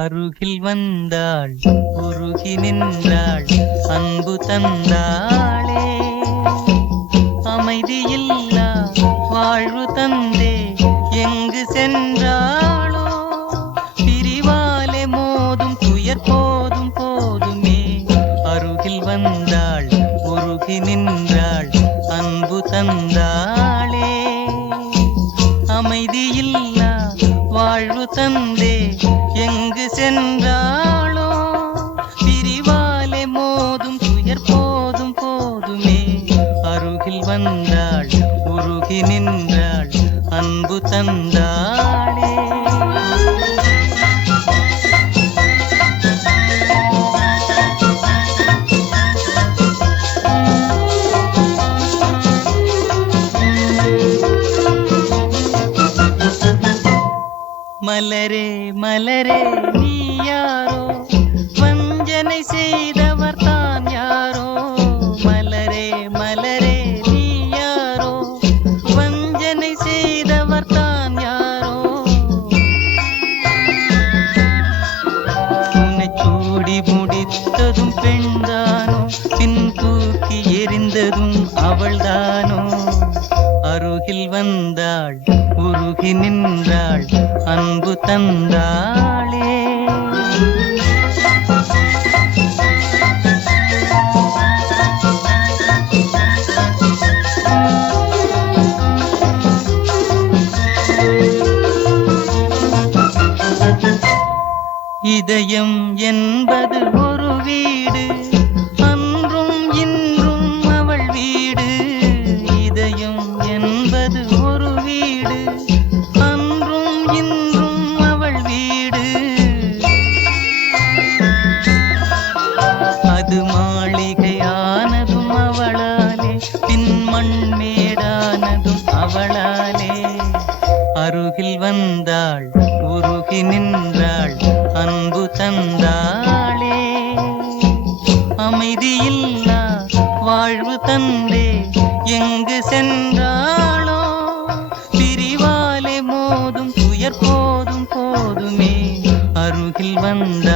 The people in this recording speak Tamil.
அருகில் வந்தாள், உருகி நின்றாள், அன்பு தந்தாளே. அமைதியில்லா வாழ்வு தந்தே எங்கு சென்றாளோ, பிரிவாலே மோதும் துயர் போதும் போதுமே. அருகில் வந்தாள், உருகி நின்றாள், அன்பு தந்தாளே. அமைதியில்லா வாழ்வு தந்தே எங்கு சென்றாளோ, பிரிவாலே மோதும் துயர் போதும் போதுமே. அருகில் வந்தாள், உருகி நின்றாள், அன்பு தந்தாளே. மலரே மலரே நீ யாரோ, வஞ்சனை செய்தவர் தான் யாரோ. மலரே மலரே நீ யாரோ, வஞ்சனை செய்தவர் தான் யாரோ. உன்னை சூடி முடித்ததும் பெண்தானோ, பின் தூக்கி எறிந்ததும் அவள்தானோ. அருகில் வந்தாள், உருகி நின்றாள், அன்பு தந்தாளே. இதயம் என்பது ஒரு வீடு, அன்றும் இன்றும் அவள் வீடு. இதயம் என்பது ஒரு வீடு, அன்றும் இன்றும் அவள் வீடு. அது மாளிகையானதும் அவளாலே, பின் மண்மேடானதும் அவளாலே. அருகில் வந்தாள், உருகி நின்றாள், அன்பு தந்தாளே. அமைதியில்லா வாழ்வு தந்தே எங்கு சென்றாளோ, பிரிவாலே மோதும் துயர் போதும் போதுமே. அருகில் வந்தாள்.